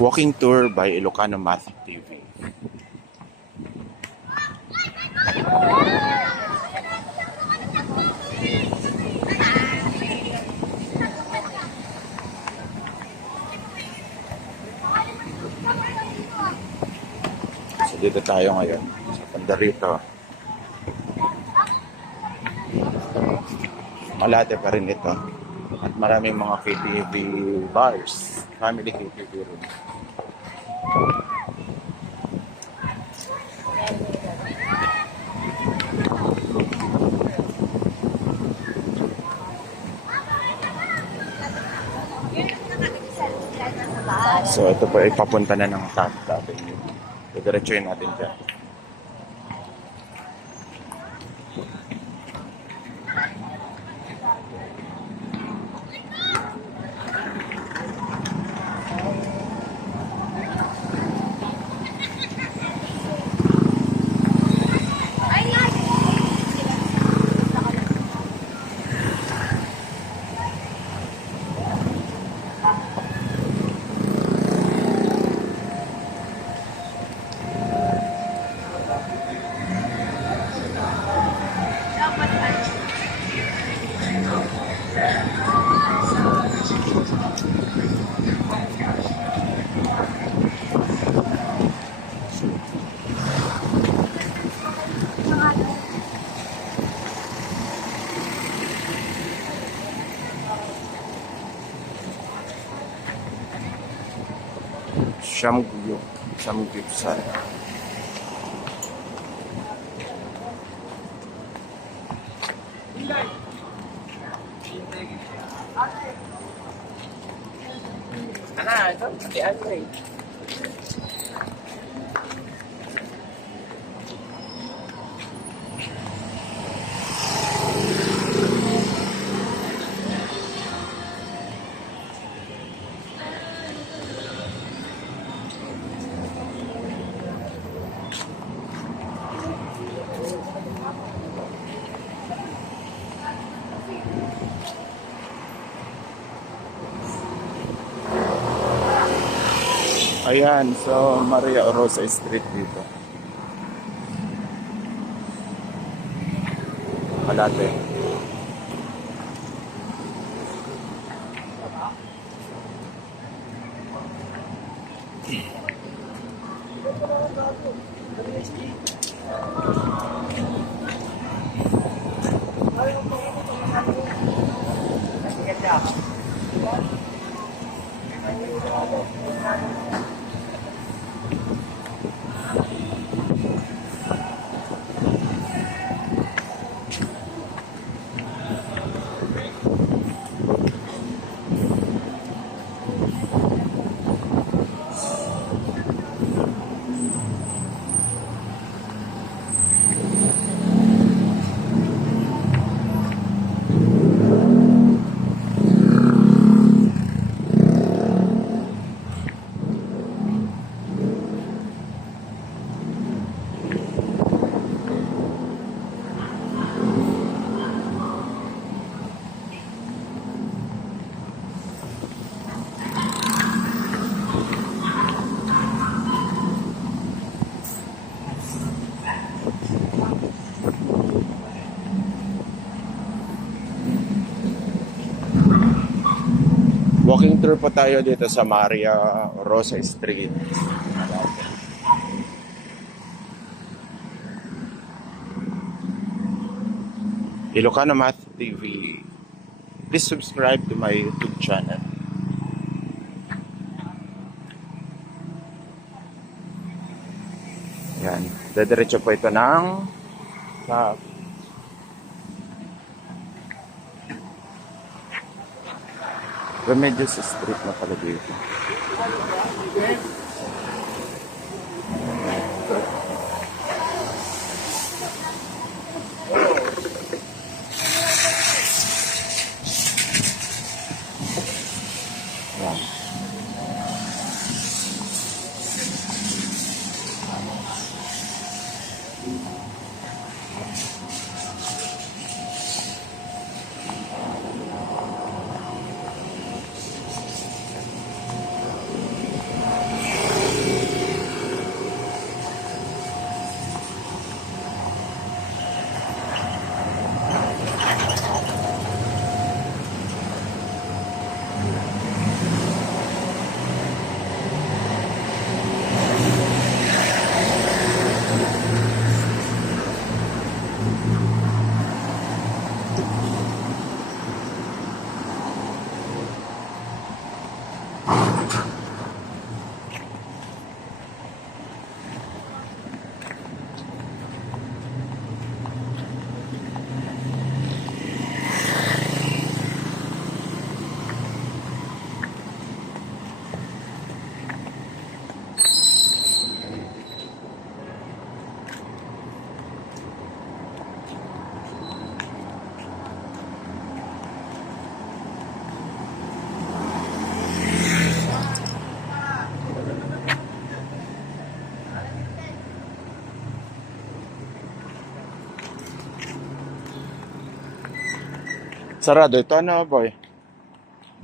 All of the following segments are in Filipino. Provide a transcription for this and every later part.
Walking tour by Ilocano Math TV. So dito tayo ngayon sa Pandarito. Malate pa rin ito. At maraming mga KTV bars. Family KTV room. So ito po ay papunta na ng Taft Avenue. Diretsuhin natin dyan. Samgyupsal. Ayan, so Maria Rosa Street dito. Malate. Walking tour po tayo dito sa Maria Rosa Street. Ilocano Math TV. Please subscribe to my YouTube channel. Yan. Dediretso po ito ng sa Remedios Street na pala dito. Yan. Sarado ito, ano, boy?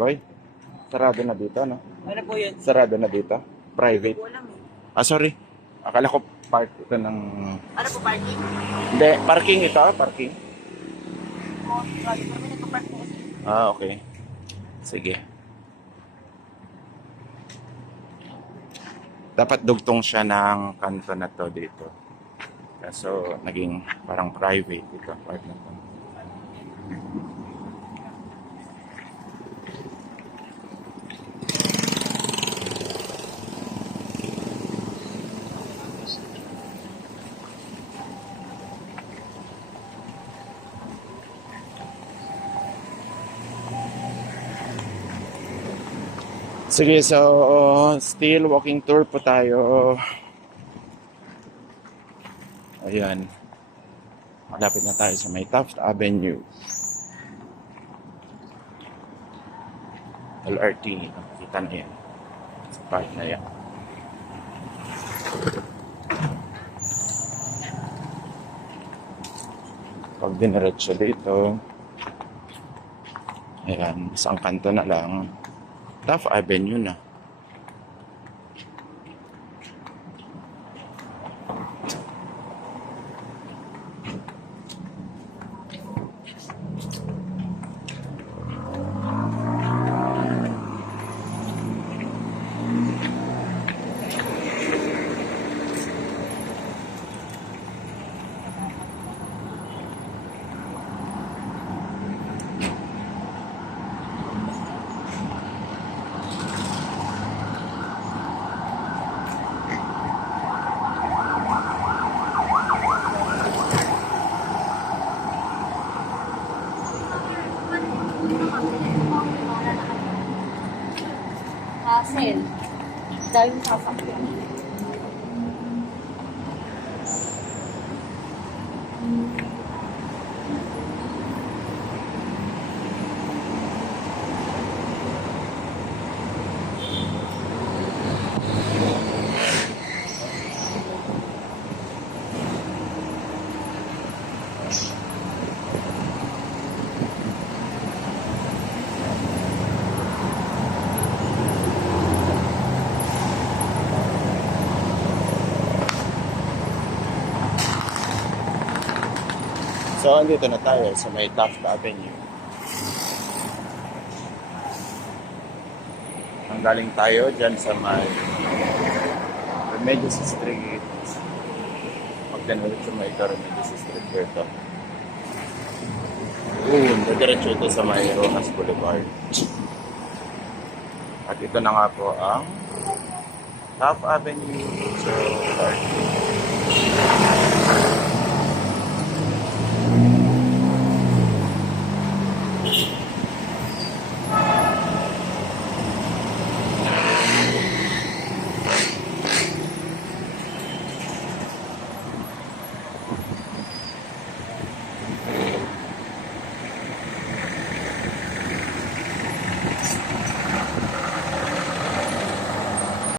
Boy? Sarado na dito, ano? Ano po yun? Sarado na dito? Hindi Private? ko alam eh. Ah, sorry. Akala ko park ito ng... Ano po parking? Hindi, parking ito, parking. Oh, sorry. Pero may nagpa-park po kasi. Ah, okay. Sige. Dapat dugtong siya ng kanto na to dito. Kaso, naging parang private ito, part na to. Sige, so still walking tour po tayo. Ayan. Malapit na tayo sa may Taft Avenue. LRT. Kita na yan. Sa part na yan. Pag diniretso dito, ayan, isang kanto na lang. Taft Avenue na. Hassle. Dahil sasakyan. So, andito na tayo sa may Taft Avenue. Ang galing tayo dyan sa may Remedios Street. Pagdan ulit sa may Remedios Street dito. Diretso ito sa may Rojas Boulevard. At ito na nga po ang Taft Avenue. So, parking.